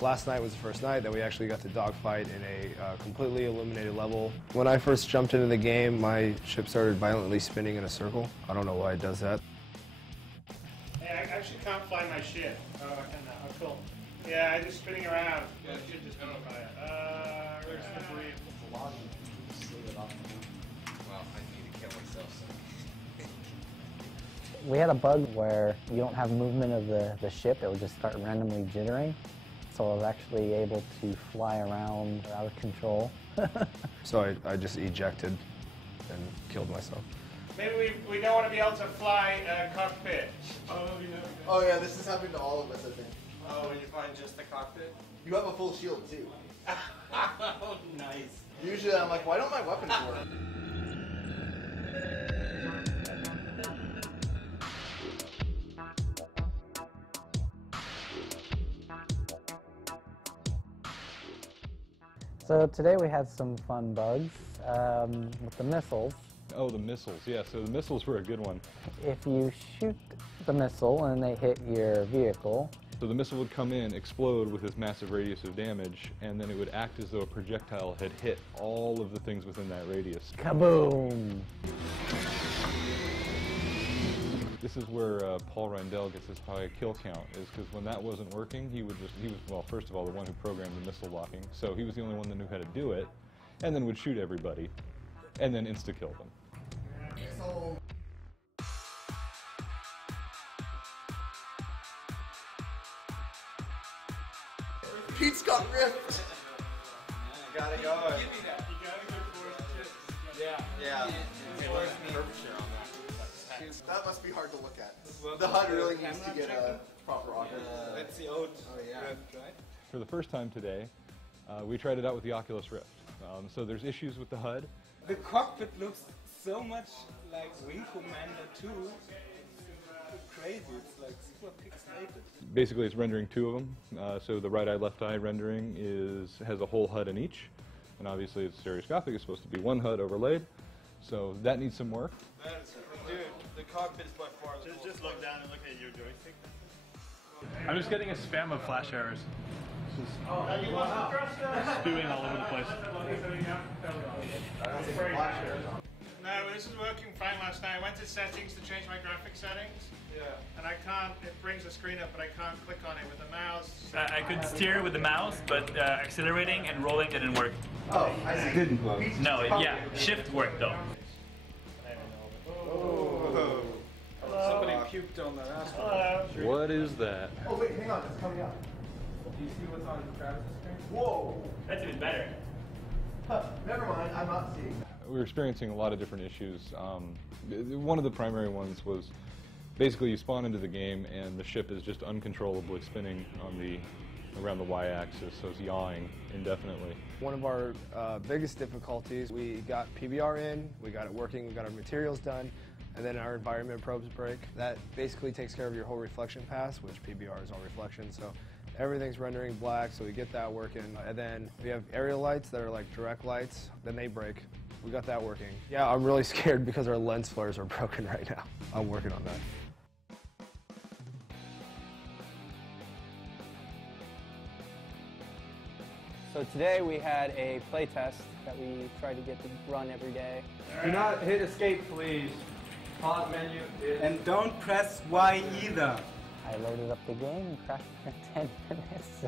Last night was the first night that we actually got to dogfight in a completely illuminated level. When I first jumped into the game, my ship started violently spinning in a circle. I don't know why it does that. Hey, I actually can't fly my ship. Oh, I can now. Oh, cool. Yeah, I'm just spinning around. Yeah, the ship just don't fly. Where's the brief? Well, I need to kill myself soon. We had a bug where you don't have movement of the ship, it would just start randomly jittering. So I was actually able to fly around out of control. So I just ejected and killed myself. Maybe we don't want to be able to fly a cockpit. Oh yeah, this is happening to all of us, I think. Oh, when you find just the cockpit? You have a full shield too. Oh, nice. Usually I'm like, why don't my weapons work? So today we had some fun bugs with the missiles. Oh, the missiles, yeah, so the missiles were a good one. If you shoot the missile and they hit your vehicle, So the missile would come in, explode with this massive radius of damage, and then it would act as though a projectile had hit all of the things within that radius. kaboom! This is where Paul Randell gets his high kill count, is because when that wasn't working, he was, well, first of all, the one who programmed the missile locking, so he was the only one that knew how to do it, and then would shoot everybody, and then insta-kill them. Pete's got ripped! Gotta go. Give me that. You gotta go for it. Yeah. That must be hard to look at. The HUD really needs to get a proper audio. Let's see. Oh, yeah. For the first time today, we tried it out with the Oculus Rift. So there's issues with the HUD. The cockpit looks so much like Wing Commander 2. It's crazy. It's like super pixelated. Basically, it's rendering two of them. So the right eye, left eye rendering has a whole HUD in each. And obviously it's stereoscopic. It's supposed to be one HUD overlaid. So that needs some work. Dude, the cockpit is by far the Just look down and look at your joystick. I'm just getting a spam of flash errors. You want to trust us? Spewing all over the place. No, this is working fine last night. I went to settings to change my graphic settings. Yeah. And I can't, it brings the screen up, but I can't click on it with the mouse. I could steer with the mouse, but accelerating and rolling didn't work. Oh, I see. Didn't work. No, yeah, shift worked though. Oh. Somebody puked on that asshole. What is that? Oh wait, hang on, it's coming up. Do you see what's on Travis' screen? Whoa! That's even better. Huh, never mind, I'm not seeing that. We were experiencing a lot of different issues. One of the primary ones was basically you spawn into the game and the ship is just uncontrollably spinning on around the y-axis, so it's yawing indefinitely. One of our biggest difficulties, we got PBR in, we got it working, we got our materials done, and then our environment probes break. That basically takes care of your whole reflection pass, which PBR is all reflection, so everything's rendering black, so we get that working. And then we have aerial lights that are like direct lights, then they break. We got that working. Yeah, I'm really scared because our lens flares are broken right now. I'm working on that. So today we had a play test that we try to get to run every day. Do not hit escape, please. Pause menu. And don't press Y either. I loaded up the game and crashed for 10 minutes.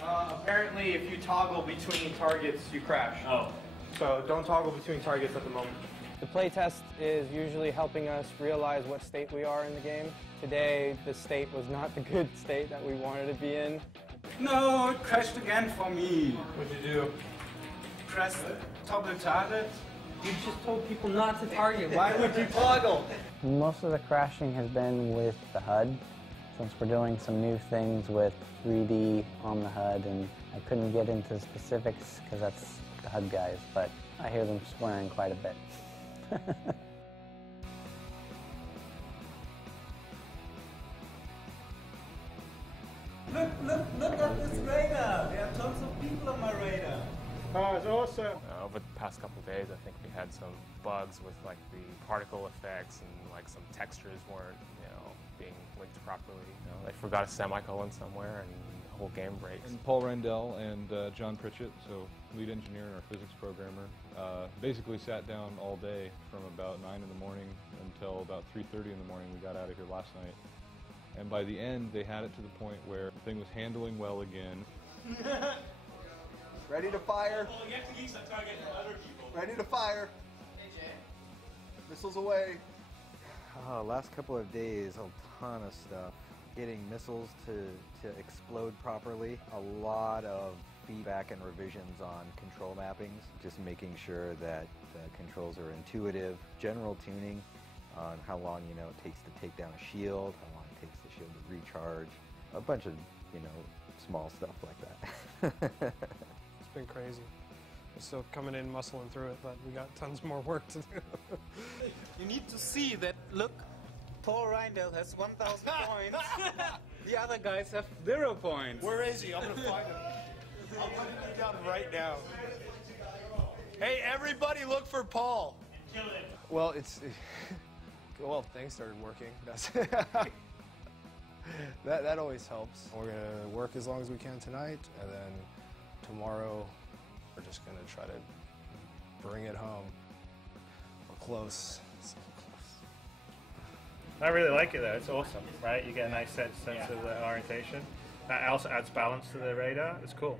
Apparently, if you toggle between targets, you crash. Oh. So don't toggle between targets at the moment. The play test is usually helping us realize what state we are in the game. Today, the state was not the good state that we wanted to be in. No, it crashed again for me. What'd you do? Press toggle target. You just told people not to target. Why would you toggle? Most of the crashing has been with the HUD, since we're doing some new things with 3D on the HUD, and I couldn't get into specifics because that's the HUD guys, but I hear them swearing quite a bit. Look at this radar. There are tons of people on my radar. Oh, it's awesome. Over the past couple of days, I think we had some bugs with like the particle effects and like some textures weren't, being linked properly. They forgot a semicolon somewhere, and whole game breaks. And Paul Rendell and John Pritchett, so lead engineer and our physics programmer, basically sat down all day from about 9 in the morning until about 3:30 in the morning. We got out of here last night. And by the end, they had it to the point where the thing was handling well again. Ready to fire. Well, you have to use that target for other people. Ready to fire. Missiles away. Last couple of days, a ton of stuff. Getting missiles to explode properly. A lot of feedback and revisions on control mappings. Just making sure that the controls are intuitive. General tuning on how long, it takes to take down a shield, how long it takes the shield to recharge. A bunch of, small stuff like that. It's been crazy. We're still coming in, muscling through it, but we got tons more work to do. You need to see that, look, Paul Reindel has 1,000 points. The other guys have 0 points. Where is he? I'm going to find him. I'm hunting him down right now. Hey, everybody look for Paul. Well, well, things started working. That always helps. We're gonna work as long as we can tonight, and then tomorrow we're just gonna try to bring it home. We're close. So close. I really like it though. It's awesome, right? You get a nice sense of the orientation. That also adds balance to the radar. It's cool.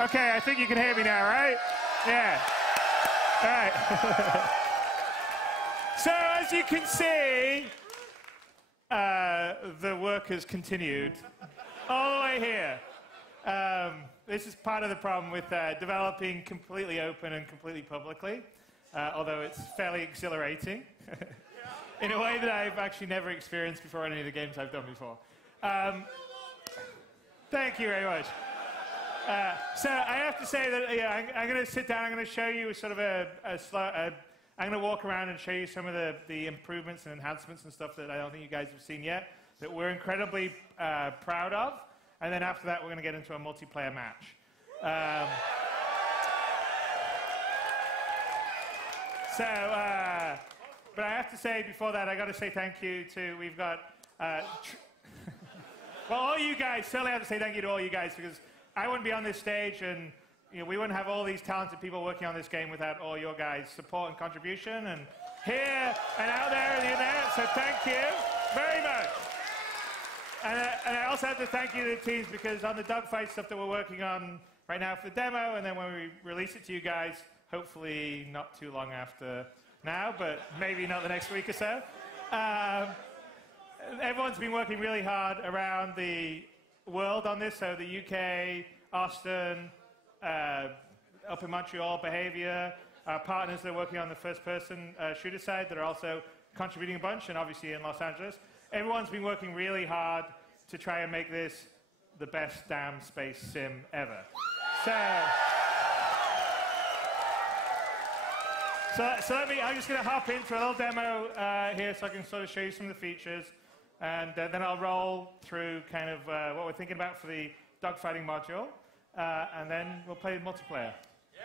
Okay, I think you can hear me now, right? Yeah. All right. So as you can see, the work has continued all the way here. This is part of the problem with developing completely open and completely publicly, although it's fairly exhilarating in a way that I've actually never experienced before in any of the games I've done before. Thank you very much. So I have to say that I'm going to sit down. I'm going to show you sort of I'm going to walk around and show you some of the improvements and enhancements and stuff that I don't think you guys have seen yet, that we're incredibly proud of. And then after that, we're going to get into a multiplayer match. But I have to say before that, I got to say thank you to, we've got, well, all you guys, certainly have to say thank you to all you guys, because I wouldn't be on this stage and we wouldn't have all these talented people working on this game without all your guys' support and contribution, and here and out there and in there, so thank you very much. And I also have to thank you to the teams, because on the Dogfight stuff that we're working on right now for the demo, and then when we release it to you guys, hopefully not too long after now, but maybe not the next week or so, everyone's been working really hard around the world on this, so the UK, Austin, up in Montreal, Behavior, our partners that are working on the first-person shooter side that are also contributing a bunch, and obviously in Los Angeles. Everyone's been working really hard to try and make this the best damn space sim ever. So I'm just going to hop into a little demo here so I can sort of show you some of the features. And then I'll roll through kind of what we're thinking about for the dogfighting module. And then we'll play multiplayer. Yeah.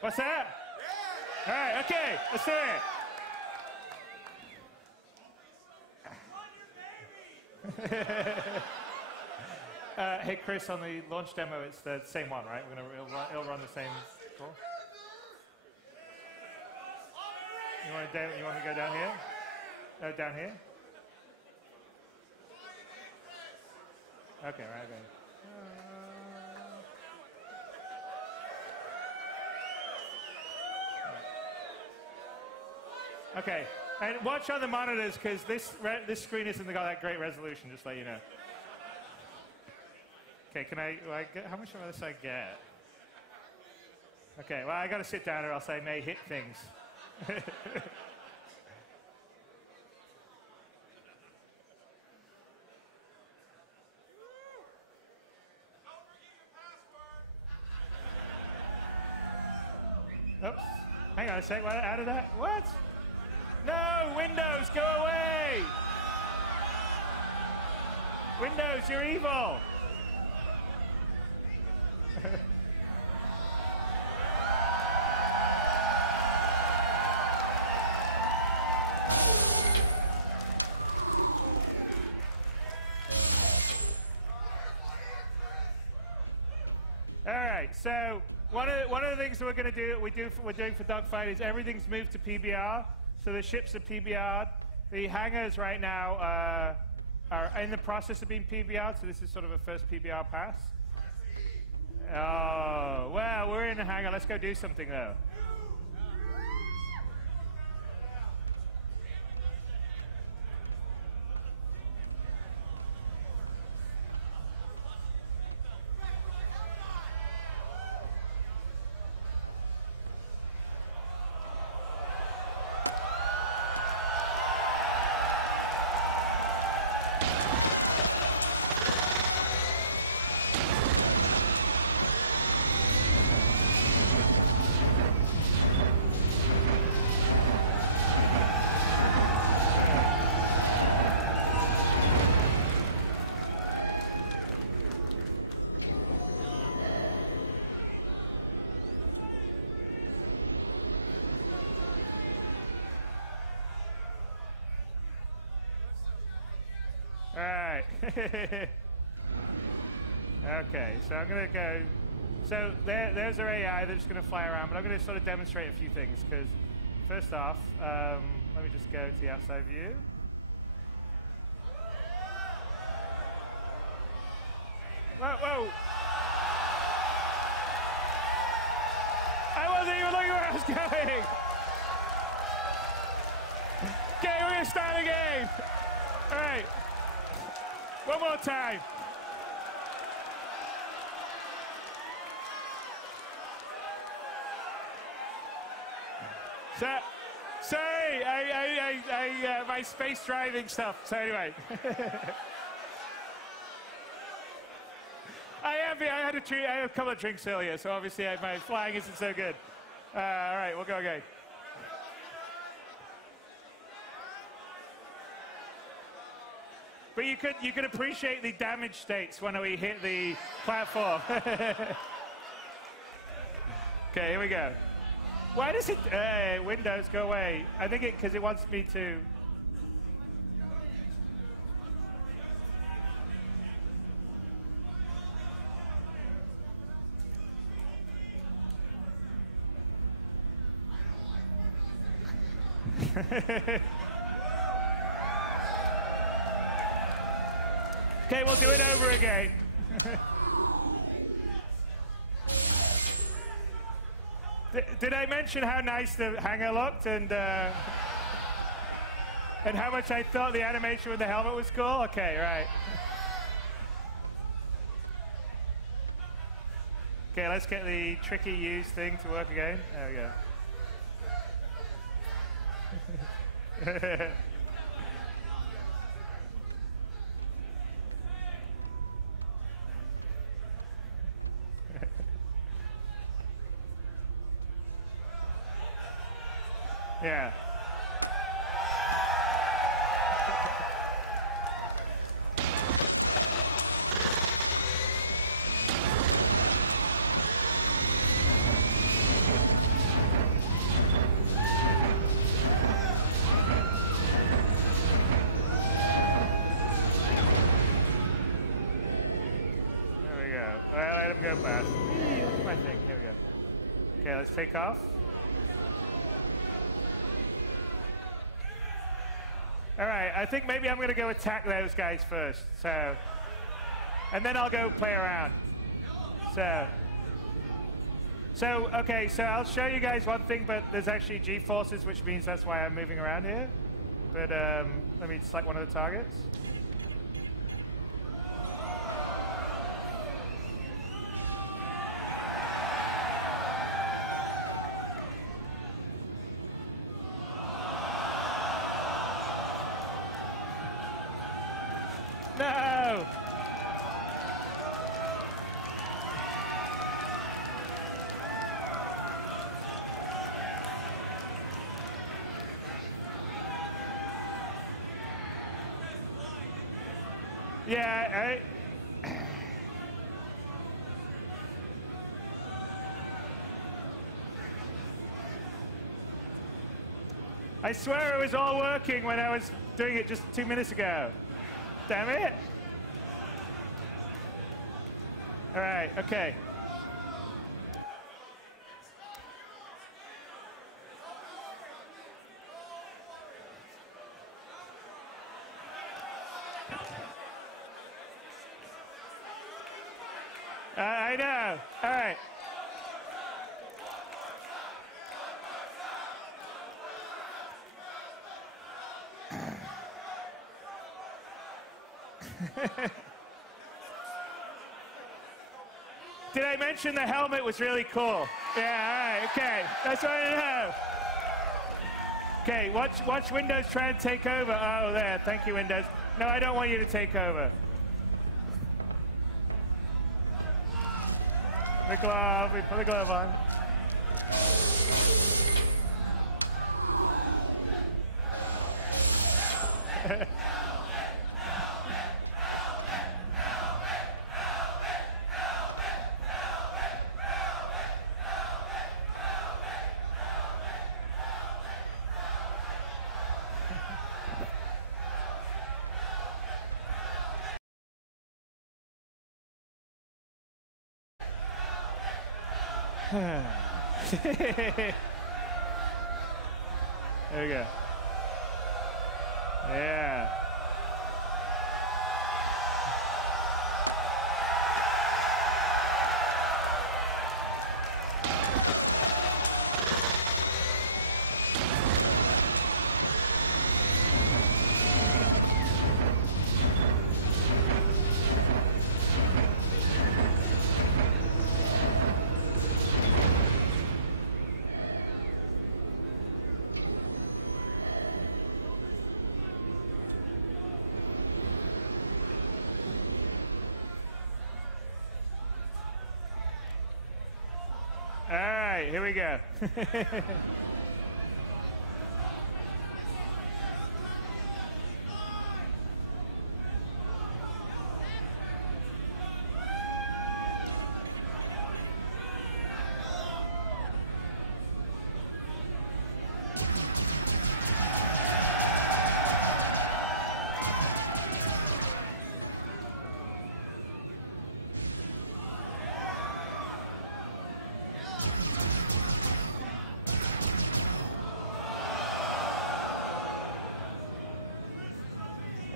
What's that? Yeah. All right, okay, let's do it. Hey, Chris, on the launch demo, it's the same one, right? It'll run the same. Cool. You want me to go down here? Oh, down here? Okay, right, okay. Okay, and watch on the monitors because this screen isn't got that great resolution. Just to let you know. Okay, can I get, how much of this I get? Okay, well I got to sit down or else I may hit things. Oops. Hang on a sec. What? Out of that? What? No! Windows, go away! Windows, you're evil! All right, so one of the things that we're going to do, we're doing for Dogfight is everything's moved to PBR. So the ships are PBR'd. The hangars right now are in the process of being PBR'd. So this is sort of a first PBR pass. Oh, well, we're in a hangar. Let's go do something though. All right. Okay, so I'm going to go. So there's our AI. They're just going to fly around, but I'm going to sort of demonstrate a few things. Because first off, let me just go to the outside view. Whoa, whoa. I wasn't even looking where I was going. Okay, we're going to start again. All right. One more time. So, sorry, my space driving stuff. So anyway, I had a couple of drinks earlier, so obviously my flying isn't so good. All right, we'll go again. But you could appreciate the damage states when we hit the platform. Okay, here we go. Why does it Windows go away? I think because it wants me to. Okay, we'll do it over again. Did I mention how nice the hangar looked and how much I thought the animation with the helmet was cool? Okay, right. Okay, let's get the tricky use thing to work again. There we go. Yeah. There we go. Well, let him go fast. My thing. Here we go. Okay, let's take off. All right, I think maybe I'm going to go attack those guys first. So, and then I'll go play around. So, So, okay, so I'll show you guys one thing, but there's actually G-forces, which means that's why I'm moving around here. But let me select one of the targets. No! Yeah, I swear it was all working when I was doing it just 2 minutes ago. Damn it. All right, okay. I know. All right. Did I mention the helmet was really cool? Yeah, all right, okay. That's what I know. Okay, watch Windows try and take over. Oh, there. Thank you, Windows. No, I don't want you to take over. The glove. We put the glove on. There we go. Yeah. All right, here we go.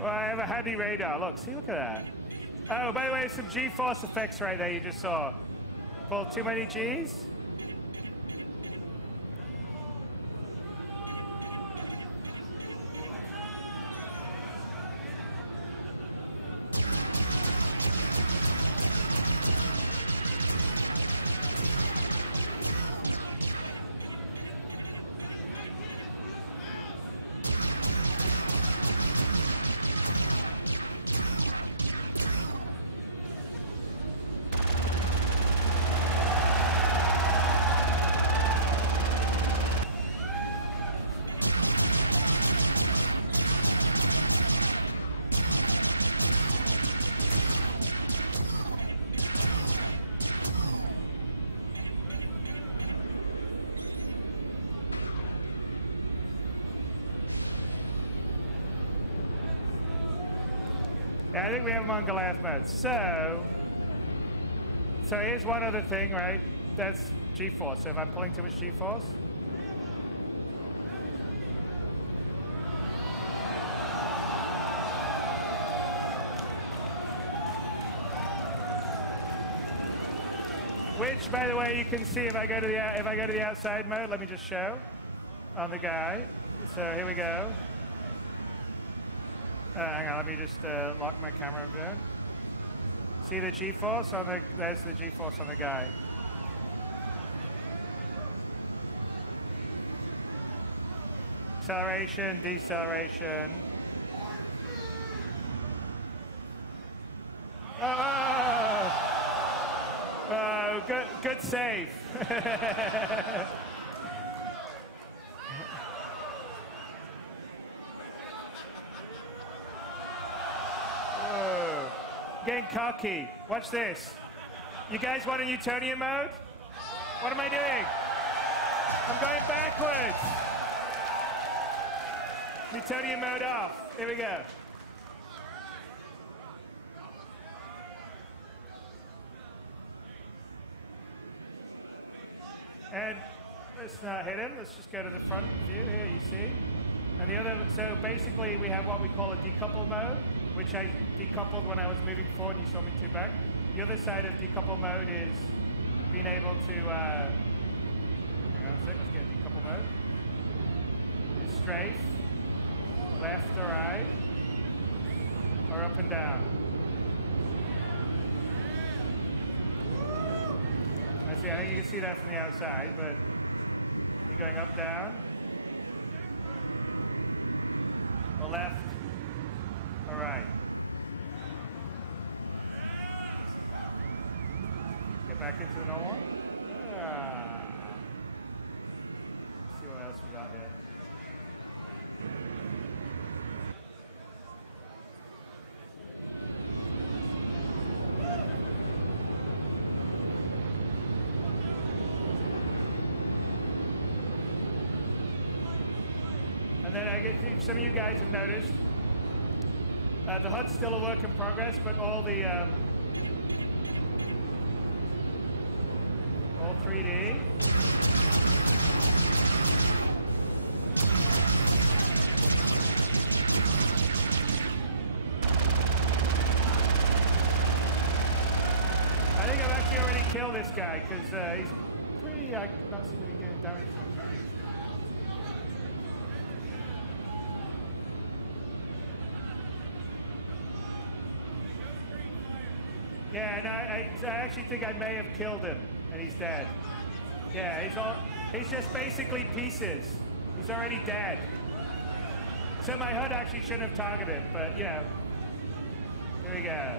Well, I have a handy radar. Look, see, look at that. Oh, by the way, some G-force effects right there you just saw. Pull too many Gs? Yeah, I think we have them on Goliath mode. So here's one other thing, right? That's G-force. So if I'm pulling too much G-force, Which, by the way, you can see if I go to the outside mode. Let me just show on the guy. So here we go. Hang on, let me just lock my camera down. See the G-force on the? There's the G-force on the guy. Acceleration, deceleration. Oh, good save. Whoa. Getting cocky. Watch this. You guys want a Newtonian mode? What am I doing? I'm going backwards. Newtonian mode off. Here we go. And let's not hit him. Let's just go to the front view here, you see. And the other, so basically we have what we call a decouple mode, which I decoupled when I was moving forward and you saw me two back. The other side of decouple mode is being able to, hang on a sec, let's get decouple mode. Is strafe, left or right, or up and down. I think you can see that from the outside, but you're going up, down, or left, or right. Get back into the normal one. Let's see what else we got here. And then some of you guys have noticed the HUD's still a work in progress, but all 3D. I think I've actually already killed this guy because he's pretty not seem to be getting damage. Yeah, and I actually think I may have killed him, and he's dead. Yeah, he's just basically pieces. He's already dead. So my HUD actually shouldn't have targeted him, but you know, here we go.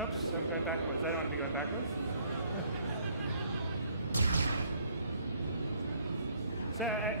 Oops, I'm going backwards. I don't want to be going backwards.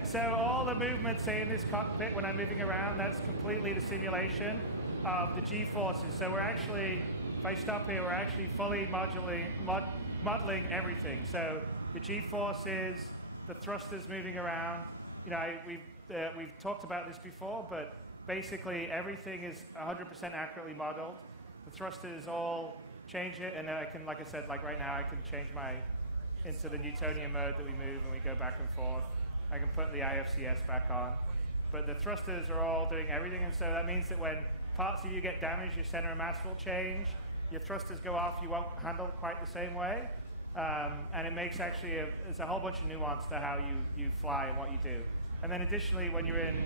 So all the movements, say, in this cockpit when I'm moving around, that's completely the simulation of the G-forces. So we're actually, if I stop here, we're actually fully modeling everything. So the G-forces, the thrusters moving around. You know, we've talked about this before, but basically everything is 100% accurately modeled. The thrusters all change it, and I can, like I said, like right now, I can change into the Newtonian mode that we move and we go back and forth. I can put the IFCS back on. But the thrusters are all doing everything, and so that means that when parts of you get damaged, your center of mass will change. Your thrusters go off, you won't handle it quite the same way. And it makes actually, there's a whole bunch of nuance to how you fly and what you do. And then additionally, when you're in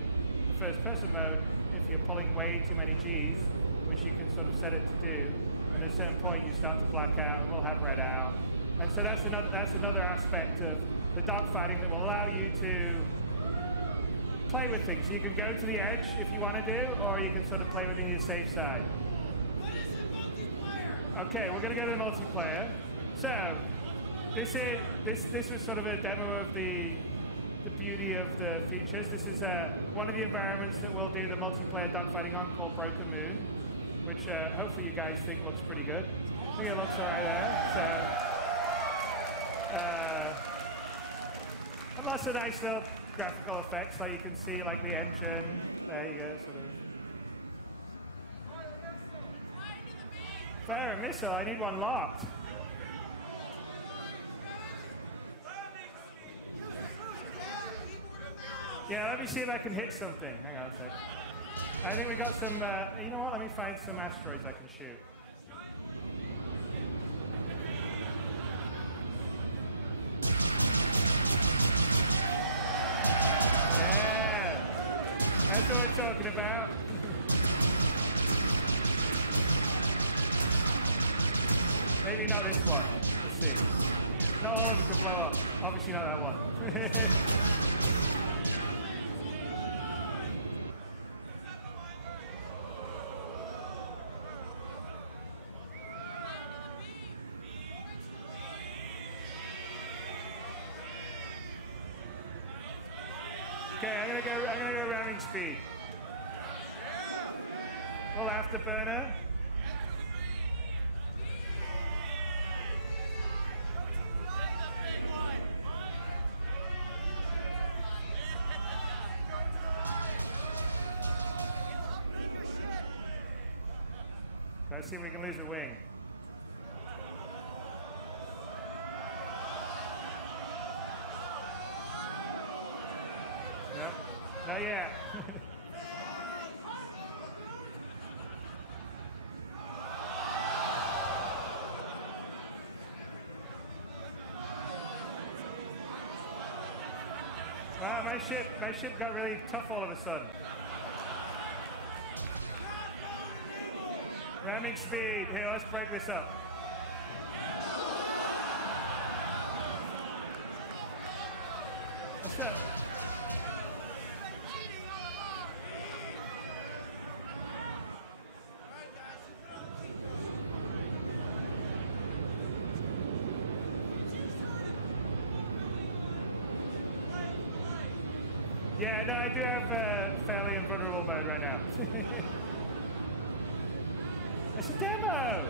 the first person mode, if you're pulling way too many Gs, which you can sort of set it to do, and at a certain point you start to black out and we'll have red out. And so that's another aspect of the dogfighting that will allow you to play with things. You can go to the edge if you want to do, or you can sort of play within your safe side. Okay, we're going to go to the multiplayer. So this was sort of a demo of the beauty of the features. This is one of the environments that we'll do the multiplayer dogfighting on, called Broken Moon, which hopefully you guys think looks pretty good. I think it looks all right there. So, and lots of nice little graphical effects, like you can see, like the engine, There you go, sort of. Fire a missile, I need one locked. Yeah, let me see if I can hit something. Hang on a sec. I think we got some, you know what, let me find some asteroids I can shoot. Yeah, that's what we're talking about. Maybe not this one. Let's see. Not all of them could blow up. Obviously not that one. Okay, I'm gonna go ramming speed. Little afterburner. Let's see if we can lose a wing. Nope, not yet. Wow, my ship got really tough all of a sudden. Ramming speed. Here, let's break this up. What's up? Yeah, no, I do have fairly invulnerable mode right now. It's a demo!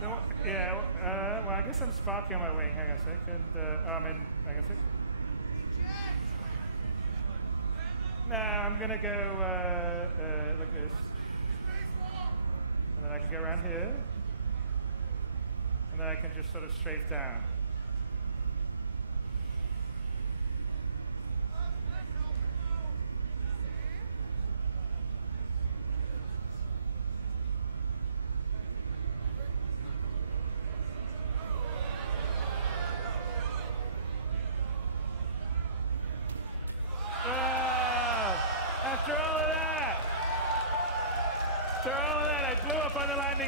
So, yeah, well, I guess I'm sparking on my wing. Hang on a sec. I'm in. Hang on a sec. No, I'm going to go like this. And then I can go around here. And then I can just sort of strafe down.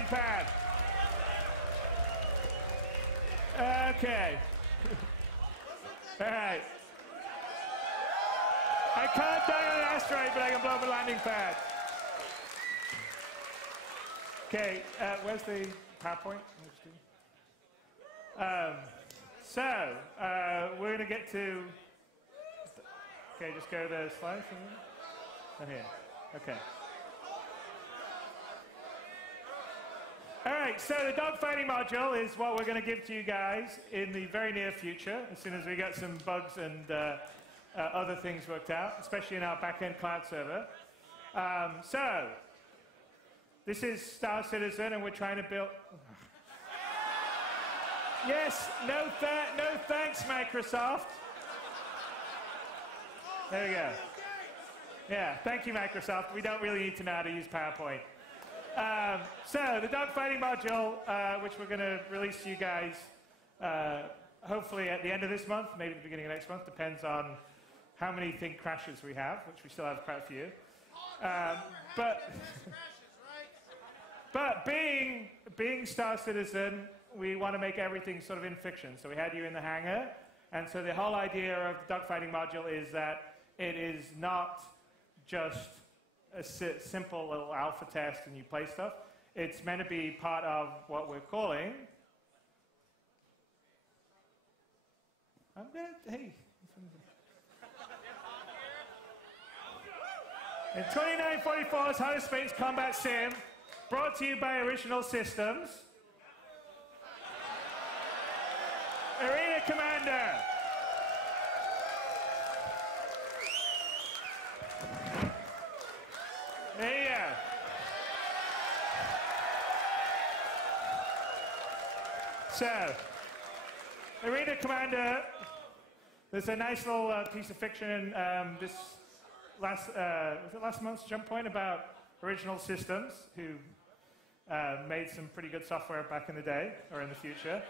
Pad. Okay. All right. I can't die on an asteroid, but I can blow up a landing pad. Okay, where's the PowerPoint? So, we're going to get to... Okay, just go to the slides. And here. Okay. All right, so the dogfighting module is what we're going to give to you guys in the very near future, as soon as we get some bugs and other things worked out, especially in our back-end cloud server. So, this is Star Citizen, and we're trying to build... Yes, no thanks, Microsoft. There we go. Yeah, thank you, Microsoft. We don't really need to know how to use PowerPoint. So, the dogfighting module, which we're going to release to you guys hopefully at the end of this month, maybe the beginning of next month, depends on how many thing crashes we have, which we still have quite a few. But being Star Citizen, we want to make everything sort of in fiction. So we had you in the hangar, and so the whole idea of the dogfighting module is that it is not just a simple little alpha test and you play stuff. It's meant to be part of what we're calling. Hey. In 2944's Hardest Space Combat Sim, brought to you by Original Systems. Arena Commander. There you go. So, Arena Commander, there's a nice little piece of fiction this was it last month's Jump Point about Original Systems, who made some pretty good software back in the day, or in the future.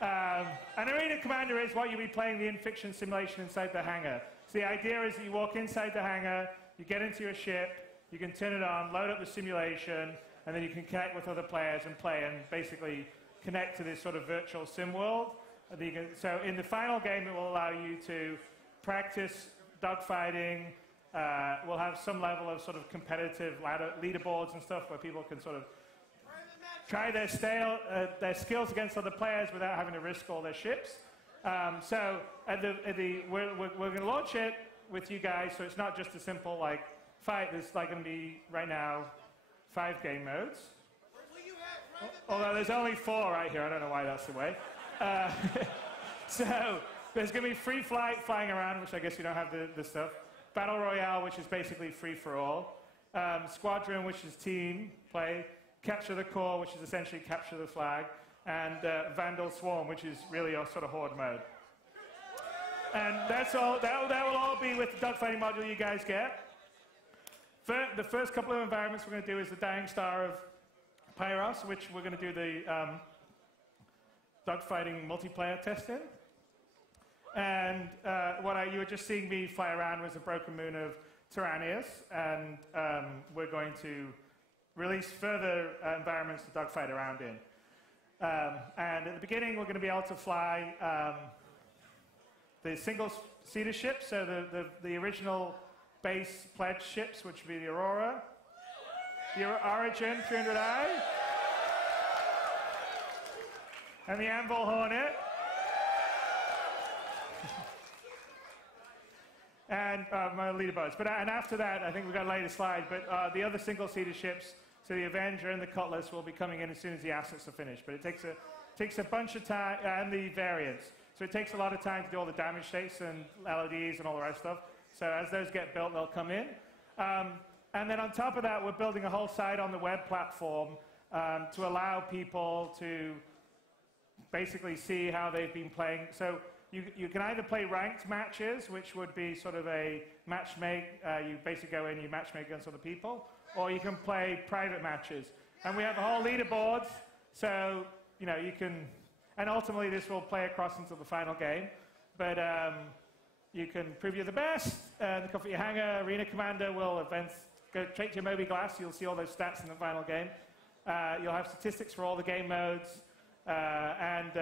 And Arena Commander is what you'll be playing the in-fiction simulation inside the hangar. So the idea is that you walk inside the hangar, you get into your ship, you can turn it on, load up the simulation, and then you can connect with other players and play and basically connect to this sort of virtual sim world. So in the final game, it will allow you to practice dogfighting. We'll have some level of sort of competitive leaderboards and stuff where people can sort of try their skills against other players without having to risk all their ships. So we're going to launch it with you guys, so it's not just a simple like fight. There's like going to be right now 5 game modes. Although there's only 4 right here, I don't know why that's the way. So there's going to be free flight, flying around, which I guess you don't have the stuff. Battle Royale, which is basically free for all. Squadron, which is team play. Capture the Core, which is essentially capture the flag. And Vandal Swarm, which is really a sort of horde mode. And that's all. That will all be with the dogfighting module you guys get. The first couple of environments we're going to do is the Dying Star of Pyros, which we're going to do the dogfighting multiplayer test in. And you were just seeing me fly around was the broken moon of Tyrannius, and we're going to release further environments to dogfight around in. And at the beginning, we're going to be able to fly the single-seater ships, so the original base pledge ships, which would be the Aurora, the Origin 300i, and the Anvil Hornet. And my leaderboards. And after that, I think we've got a later slide, but the other single-seater ships, so the Avenger and the Cutlass, will be coming in as soon as the assets are finished. But it takes a bunch of time, and the variants. So it takes a lot of time to do all the damage states and LODs and all the rest of stuff. So as those get built, they'll come in. And then on top of that, we're building a whole site on the web platform to allow people to basically see how they've been playing. So you can either play ranked matches, which would be sort of a matchmake. You basically go in, you matchmake against other people, or you can play private matches. And we have a whole leaderboards, so you can. And ultimately, this will play across into the final game. But you can prove you're the best. The Comfort Your Hangar, Arena Commander will go straight to your Moby Glass. You'll see all those stats in the final game. You'll have statistics for all the game modes. And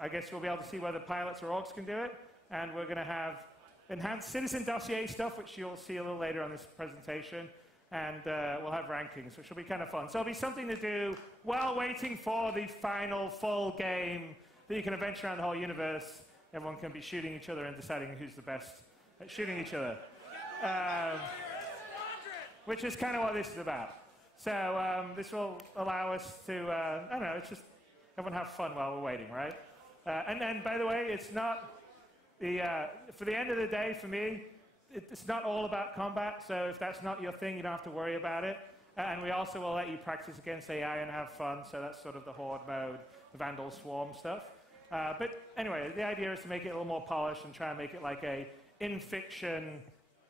I guess we'll be able to see whether pilots or orcs can do it. And we're going to have enhanced citizen dossier stuff, which you'll see a little later on this presentation. And we'll have rankings, which will be kind of fun. So it'll be something to do while waiting for the final full game that you can adventure around the whole universe. Everyone can be shooting each other and deciding who's the best at shooting each other. Which is kind of what this is about. So this will allow us to, I don't know, it's just everyone have fun while we're waiting, right? And then, by the way, it's not for the end of the day, for me, it's not all about combat, so if that's not your thing, you don't have to worry about it. And we also will let you practice against AI and have fun, so that's sort of the Horde mode, the Vandal Swarm stuff. But anyway, the idea is to make it a little more polished and try and make it like a in-fiction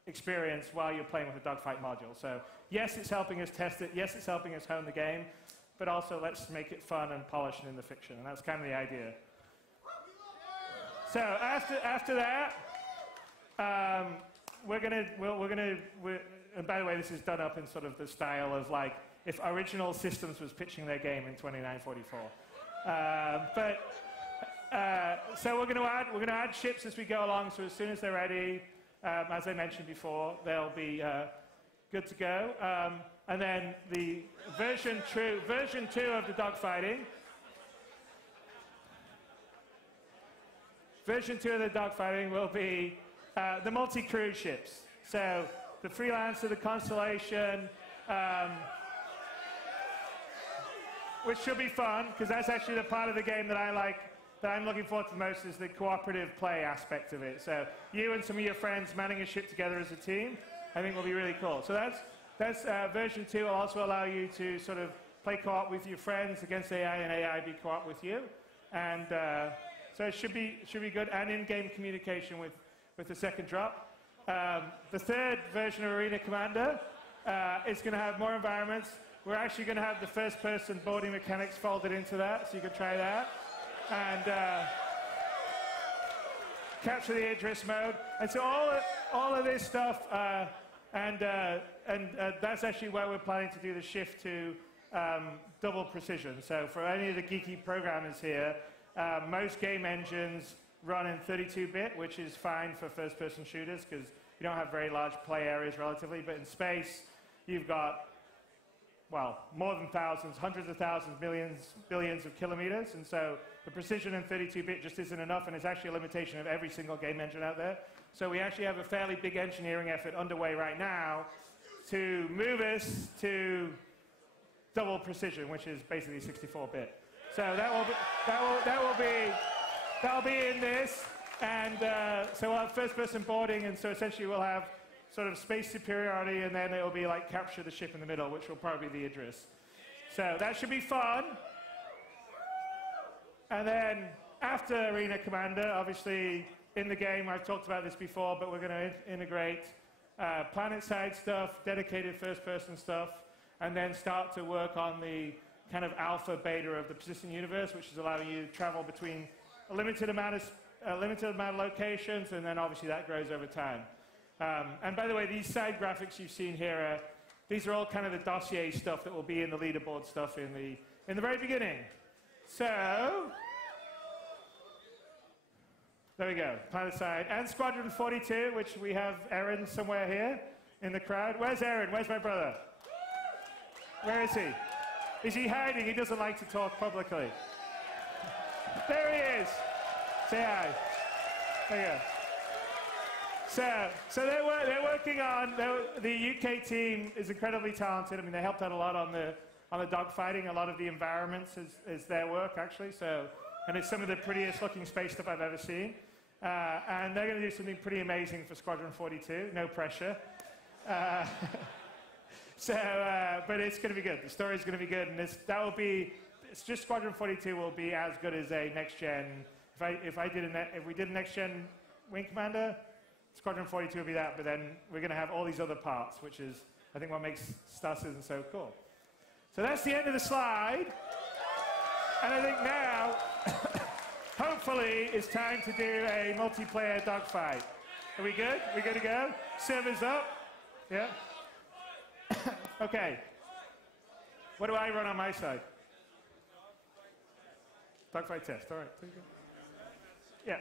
experience while you're playing with the dogfight module. So yes, it's helping us test it, yes, it's helping us hone the game, but also let's make it fun and polished in the fiction, and that's kind of the idea. So after that, and by the way, this is done up in sort of the style of like if Original Systems was pitching their game in 2944. So we're going to add ships as we go along. So as soon as they're ready, as I mentioned before, they'll be good to go. And then the version 2 of the dogfighting. Version 2 of the dogfighting will be the multi-cruise ships. So the Freelancer, the Constellation, which should be fun, because that's actually the part of the game that I like, that I'm looking forward to the most, is the cooperative play aspect of it. So you and some of your friends manning a ship together as a team, I think will be really cool. So that's version 2 will also allow you to sort of play co-op with your friends against AI, and AI be co-op with you. And so it should be good, and in-game communication with the second drop. The third version of Arena Commander is going to have more environments. We're actually going to have the first-person boarding mechanics folded into that, so you can try that. And capture the Idris mode. And so all of this stuff, and that's actually where we're planning to do the shift to double precision. So for any of the geeky programmers here, most game engines run in 32-bit, which is fine for first-person shooters because you don't have very large play areas relatively. But in space, you've got, well, more than thousands, hundreds of thousands, millions, billions of kilometers. And so the precision in 32-bit just isn't enough, and it's actually a limitation of every single game engine out there. So we actually have a fairly big engineering effort underway right now to move us to double precision, which is basically 64-bit. So that'll be in this, and so we'll have first-person boarding, and so essentially we'll have sort of space superiority, and then it'll be like capture the ship in the middle, which will probably be the Idris. So that should be fun. And then after Arena Commander, obviously in the game, I've talked about this before, but we're going to integrate planet-side stuff, dedicated first-person stuff, and then start to work on the kind of alpha beta of the persistent universe, which is allowing you to travel between a limited amount of locations, and then obviously that grows over time. And by the way, these side graphics you've seen here, these are all kind of the dossier stuff that will be in the leaderboard stuff in the very beginning. So there we go, planet side. And Squadron 42, which we have Aaron somewhere here in the crowd. Where's Aaron? Where's my brother? Where is he? Is he hiding? He doesn't like to talk publicly. There he is. Say hi. There you go. So they're working on, the UK team is incredibly talented. I mean, they helped out a lot on the dogfighting. A lot of the environments is their work, actually. So, and it's some of the prettiest looking space stuff I've ever seen. And they're going to do something pretty amazing for Squadron 42. No pressure. But it's going to be good. The story's going to be good, and it's just Squadron 42 will be as good as a next gen. If we did a next gen Wing Commander, Squadron 42 will be that. But then we're going to have all these other parts, which is I think what makes Star Citizen so cool. So that's the end of the slide, and I think now, hopefully, it's time to do a multiplayer dogfight. Are we good? We good to go? Servers up? Yeah. Okay. What do I run on my side? Dogfight test. All right. Yeah.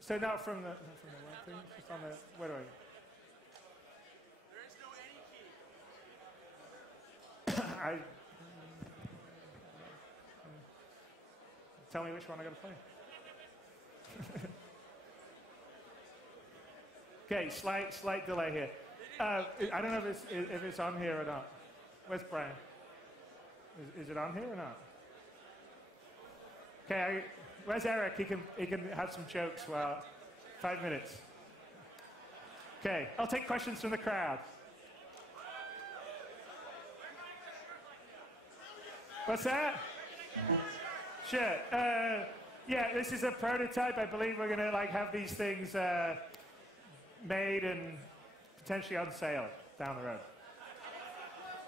So not from the web thing, just on the, where do I? There is no any key. Tell me which one I got to play. Okay, slight delay here. I don't know if it's on here or not. Where's Brian? Is it on here or not? Okay, where's Eric? He can have some jokes. Well, 5 minutes. Okay, I'll take questions from the crowd. What's that? Sure. Yeah, this is a prototype. I believe we're going to have these things made and potentially on sale down the road.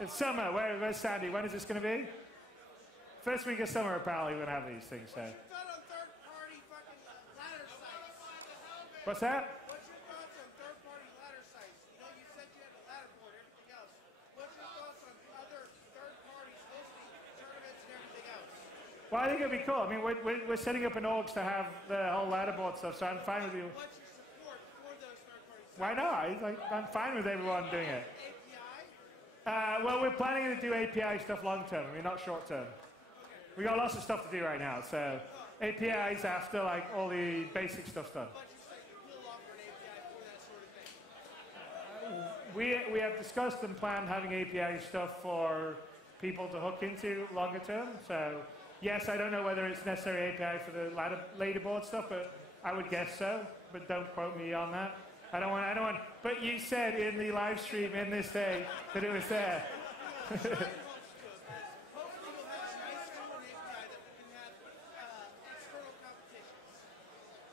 It's summer. Where's Sandy? When is this going to be? First week of summer, apparently, we're going to have these things. So. What's that? What's your thoughts on third-party ladder sites? You know, you said you had a ladder board, everything else. What's your thoughts on other third parties hosting tournaments and everything else? Well, I think it'd be cool. I mean, we're setting up an orgs to have the whole ladder board stuff, so I'm fine with you. What's your support for those third-party Why not? I'm fine with everyone doing it. Well, we're planning to do API stuff long term. I mean, not short term. We got lots of stuff to do right now. So APIs after like all the basic stuff's done. We have discussed and planned having API stuff for people to hook into longer term. So yes, I don't know whether it's necessary API for the leaderboard stuff, but I would guess so. But don't quote me on that. I don't want. But you said in the live stream in this day that it was there.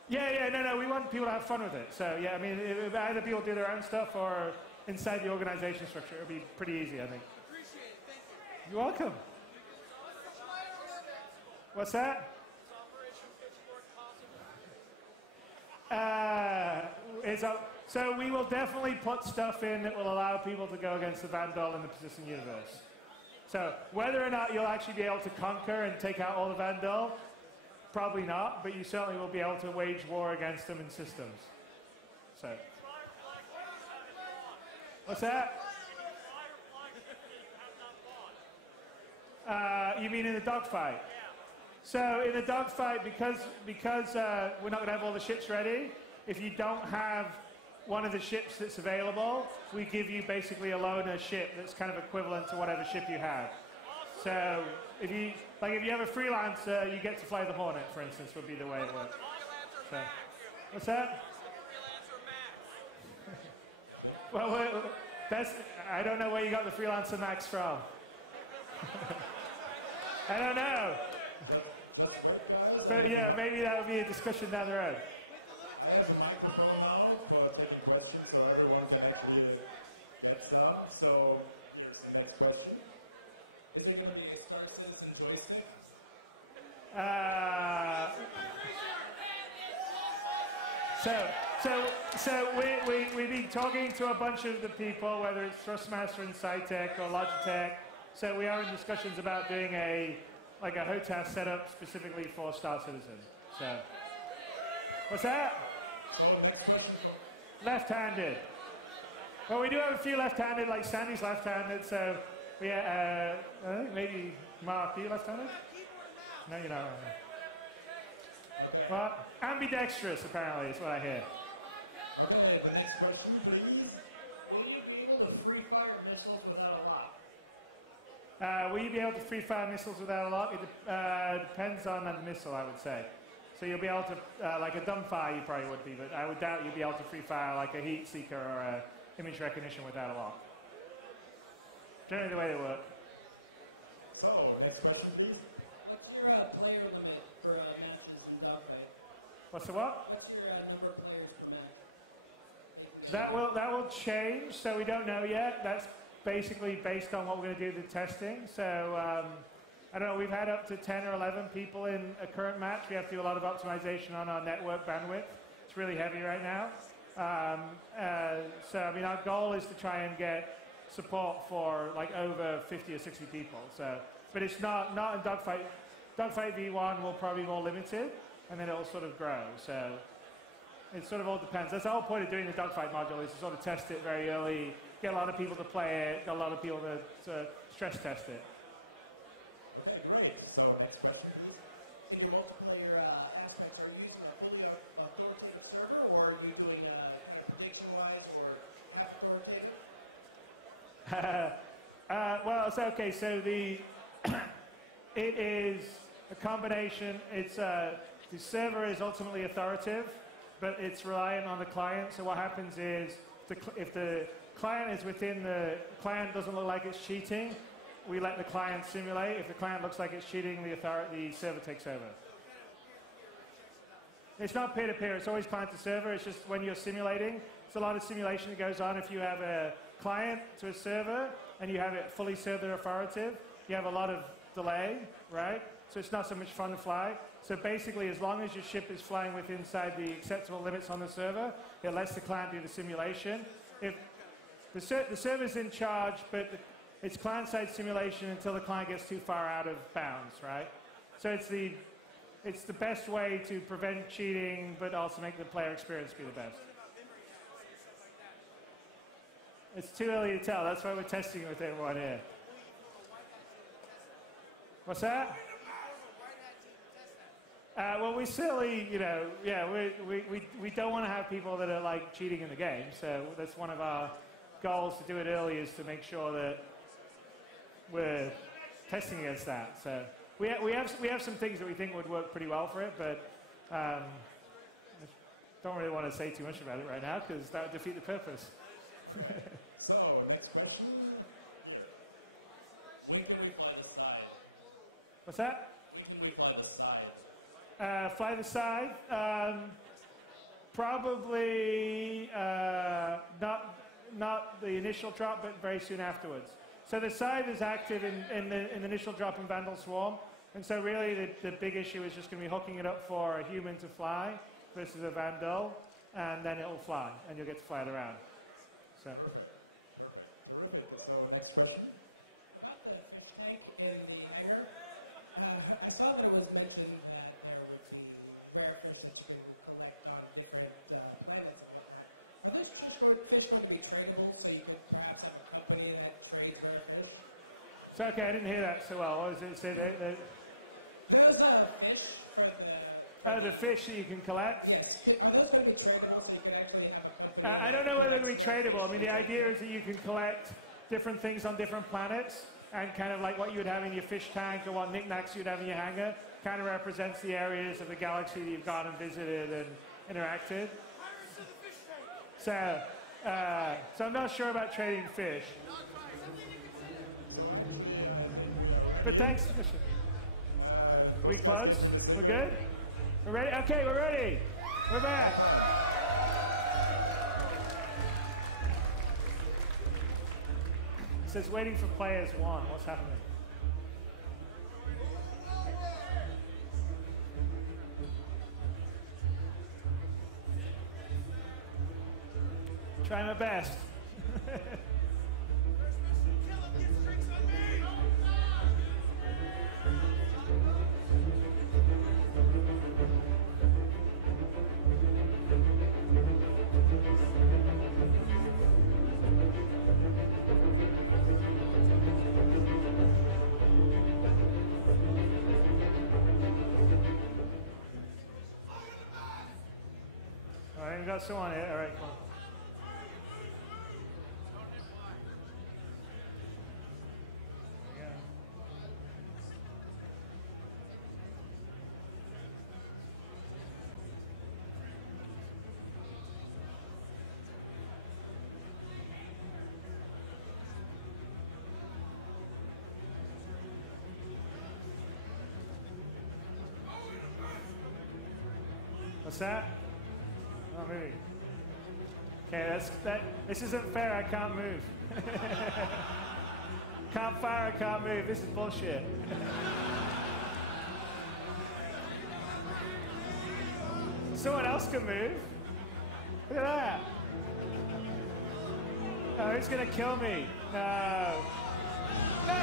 Yeah, no, we want people to have fun with it. So yeah, I mean, either people do their own stuff or inside the organization structure, it'll be pretty easy, I think. Appreciate it. Thank you. You're welcome. What's that? So we will definitely put stuff in that will allow people to go against the Vandal in the persistent universe. So whether or not you'll actually be able to conquer and take out all the Vandal, probably not, but you certainly will be able to wage war against them in systems. So. What's that? You mean in the dogfight? So in the dogfight, because we're not going to have all the ships ready, if you don't have one of the ships that's available, we give you basically a loaner ship that's kind of equivalent to whatever ship you have. So if you have a freelancer, you get to fly the Hornet, for instance, would be the way it works. So, what's that? Well, I don't know where you got the Freelancer Max from. I don't know. But yeah, maybe that would be a discussion down the road. I have a microphone now for taking questions so everyone can actually get stuff. So here's the next question. Is it going to be expensive and joystick? So we've been talking to a bunch of the people, whether it's Thrustmaster and Scitech or Logitech. So we are in discussions about doing a HOTAS setup specifically for Star Citizen. So, what's that? So next question. Left-handed. Well, we do have a few left-handed, like Sandy's left-handed. So maybe Mark, are you left-handed? No, you're not. Well, ambidextrous, apparently, is what I hear. Okay, the next question, please. Will you be able to free fire missiles without a lock? Will you be able to free fire missiles without a lock? It depends on the missile, I would say. So you'll be able to, like a dumbfire, you probably would be, but I would doubt you'd be able to free fire like a heat seeker or a image recognition without a lock. Generally, the way they work. So, next question, please. What's your player limit for messages in Dogfight? What's the what? What's your number of players per match? That will change, so we don't know yet. That's basically based on what we're going to do the testing. So I don't know, we've had up to 10 or 11 people in a current match. We have to do a lot of optimization on our network bandwidth. It's really heavy right now. So I mean, our goal is to try and get support for like over 50 or 60 people. So, but it's not in Dogfight. Dogfight V1 will probably be more limited, and then it'll sort of grow. So it sort of all depends. That's the whole point of doing the Dogfight module, is to sort of test it very early, get a lot of people to play it, get a lot of people to stress test it. Okay, great. So next question, please. So your multiplayer aspects, are you using a fully authoritative server, or are you doing prediction-wise or half-authoritative? Well, it's okay. So it is a combination. It's the server is ultimately authoritative, but it's reliant on the client. So what happens is, if the client is within the client doesn't look like it's cheating, we let the client simulate. If the client looks like it's cheating, the server takes over. It's not peer-to-peer. It's always client to server. It's just when you're simulating, it's a lot of simulation that goes on. If you have a client to a server and you have it fully server authoritative, you have a lot of delay, right? So it's not so much fun to fly. So basically, as long as your ship is flying within inside the acceptable limits on the server, it lets the client do the simulation. If the server's in charge, but it's client-side simulation until the client gets too far out of bounds, right? So it's the best way to prevent cheating, but also make the player experience be the best. It's too early to tell. That's why we're testing with everyone here. What's that? Well, we certainly, you know, yeah, we don't want to have people that are like cheating in the game. So that's one of our goals to do it early, is to make sure that we're testing against that. So we have some things that we think would work pretty well for it, but I don't really want to say too much about it right now because that would defeat the purpose. So, next question. When can we fly the side? What's that? When can we fly the side? Fly the side? Probably not the initial drop, but very soon afterwards. So the side is active in the initial drop in Vandal Swarm, and so really the big issue is just going to be hooking it up for a human to fly versus a Vandal, and then it'll fly, and you'll get to fly it around. So. So, next question. Tank in the air. I saw that it was mentioned that there would be references to collect on different planets. Are these fish going to be tradable, so you could perhaps have a company that trades rare fish? So, okay, I didn't hear that so well. What was it? Say that. Those fish for the... The fish that you can collect? Yes. Are those going to be tradable, so you can actually have a company? I don't know whether they're tradable. I mean, the idea is that you can collect different things on different planets, and kind of like what you would have in your fish tank or what knickknacks you'd have in your hangar kind of represents the areas of the galaxy that you've gone and visited and interacted. So I'm not sure about trading fish. But thanks. Are we close? We're good? We're ready? Okay, we're ready. We're back. It says waiting for players one. What's happening? Try my best. All right, we got someone here. All right, come on. There we go. What's that? Not moving. Okay, this isn't fair, I can't move. Can't fire, I can't move, this is bullshit. Someone else can move. Look at that. Oh, he's gonna kill me. No. No!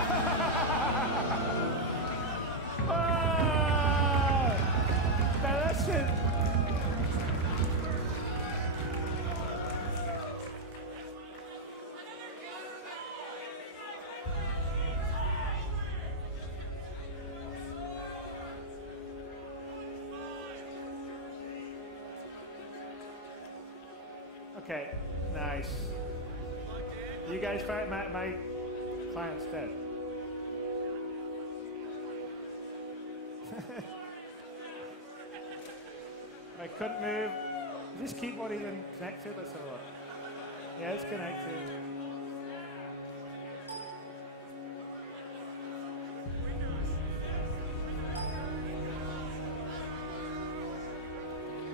Oh! No, that's just... Okay, nice. You guys fight, my client's dead. I couldn't move. Is this keyboard even connected? Let's have a look. Yeah, it's connected.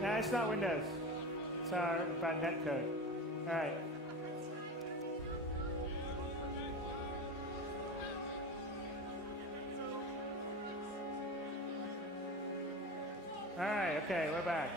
Nah, it's not Windows. It's our bad net code. All right. All right, okay, we're back.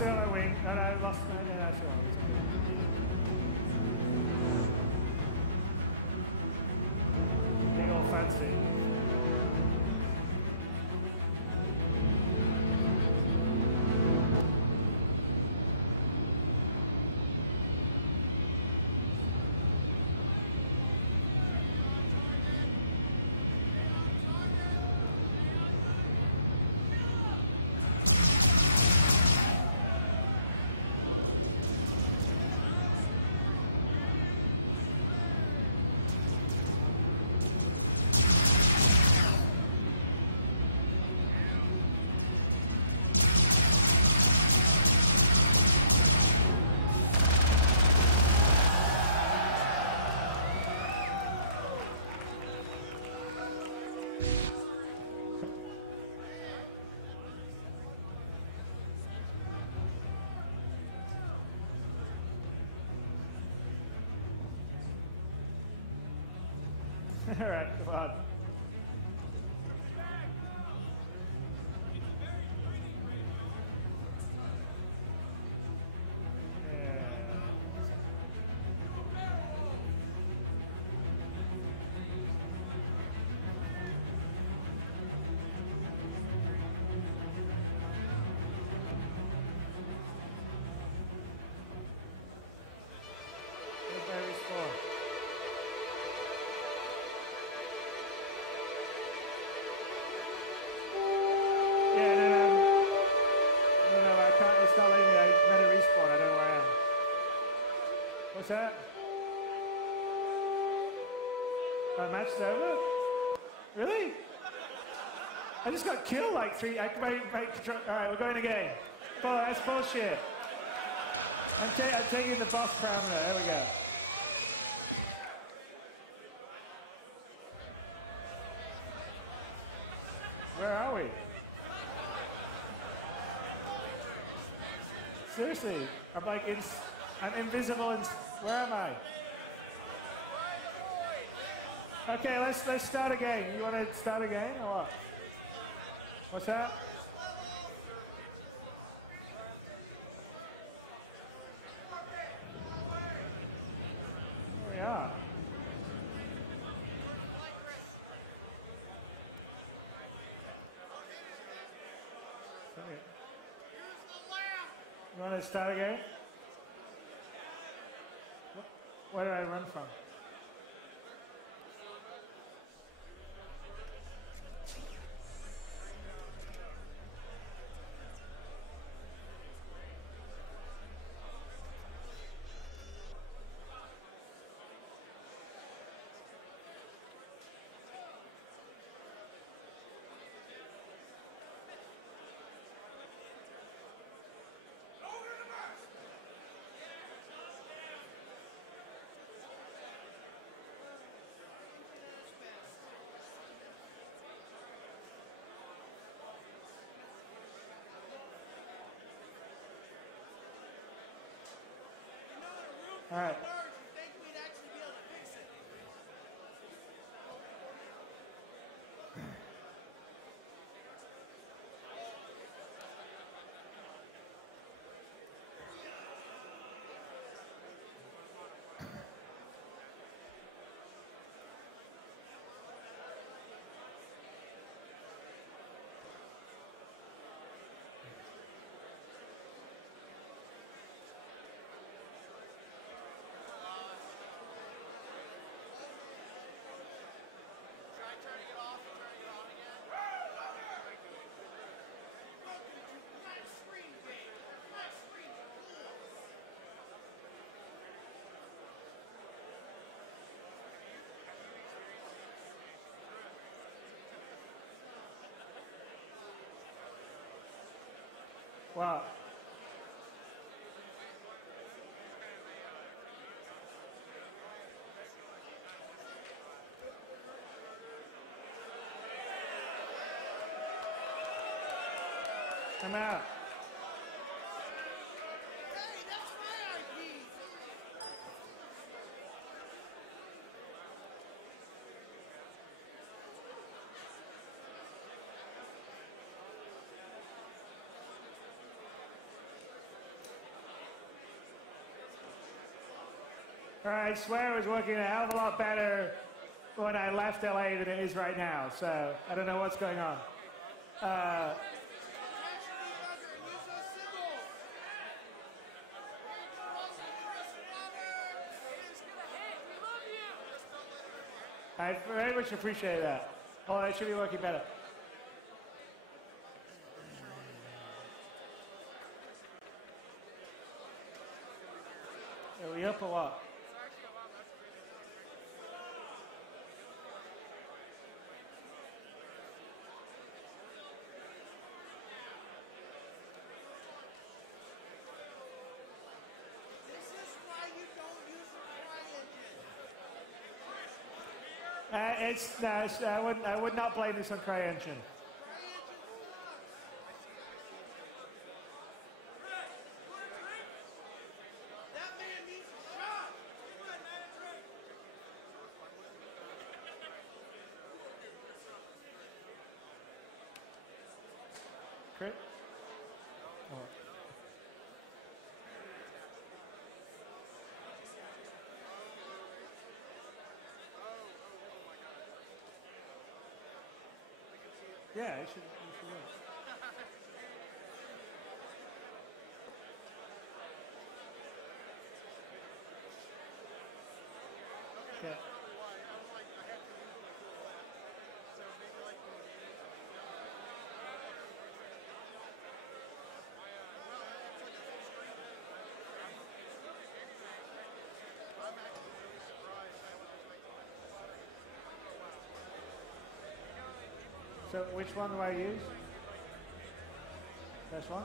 still on a wing. No, I lost my. No, that's wrong. Being all fancy. All right, come on. Everybody respawn. Yeah, no, I can't, it's not letting me, I meant to respawn, I don't know where I am. What's that? Oh, match is over? Really? I just got killed like three, alright, we're going again. Oh, that's bullshit. I'm taking the boss parameter, there we go. Where are we? Seriously, I'm like, I'm invisible, where am I? Okay, let's start again. You want to start again, or what? What's that? Here we are. You want to start again? Where did I run from? All right. Wow. I'm out. I swear it was working a hell of a lot better when I left LA than it is right now, so I don't know what's going on. I very much appreciate that. Oh, it should be working better. Are we up or what? I would not blame this on CryEngine. Crit? Oh. Yeah, it should work. Okay. So which one do I use? This one?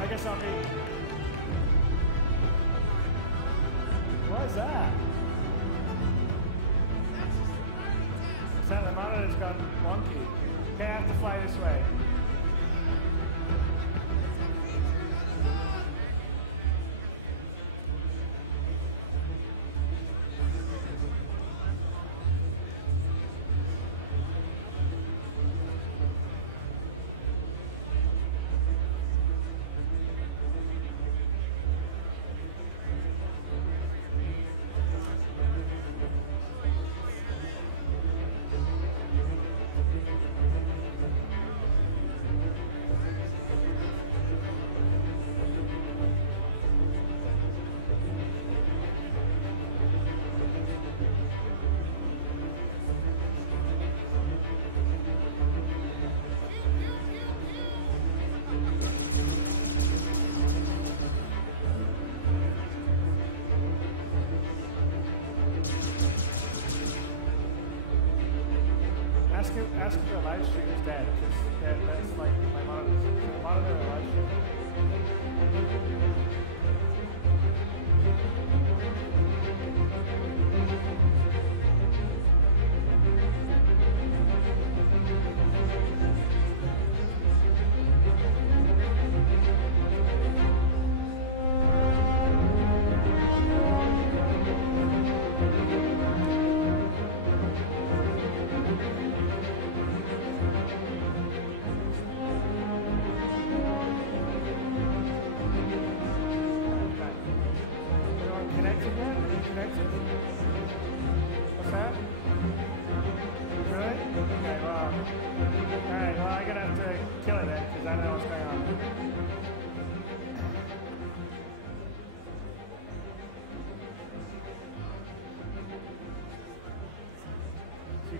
I guess I'll be... What is that? Is that the monitor's gone wonky? Okay, I have to fly this way. Ask if the live stream is dead, because that's like my monitor live stream.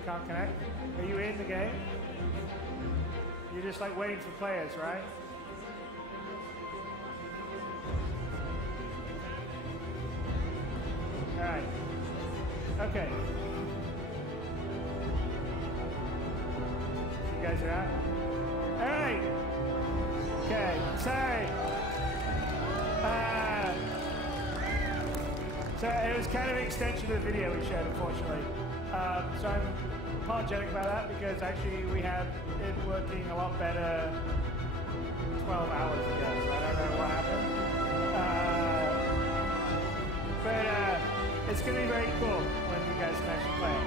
Can't connect? Are you in the game? You're just like waiting for players, right? Okay. You guys are out? All right. Okay, sorry. So it was kind of an extension of the video we showed, unfortunately. So I'm apologetic about that because actually we had it working a lot better 12 hours ago, so I don't know what happened. But it's going to be very cool when you guys can actually play it.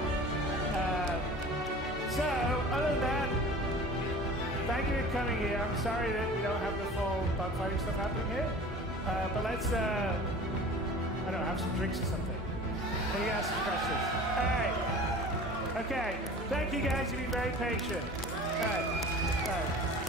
So, other than that, thank you for coming here. I'm sorry that we don't have the full dogfighting stuff happening here. But let's, I don't know, have some drinks or something. And you ask some questions. All right. Okay. Thank you guys. You've been very patient. All right. All right.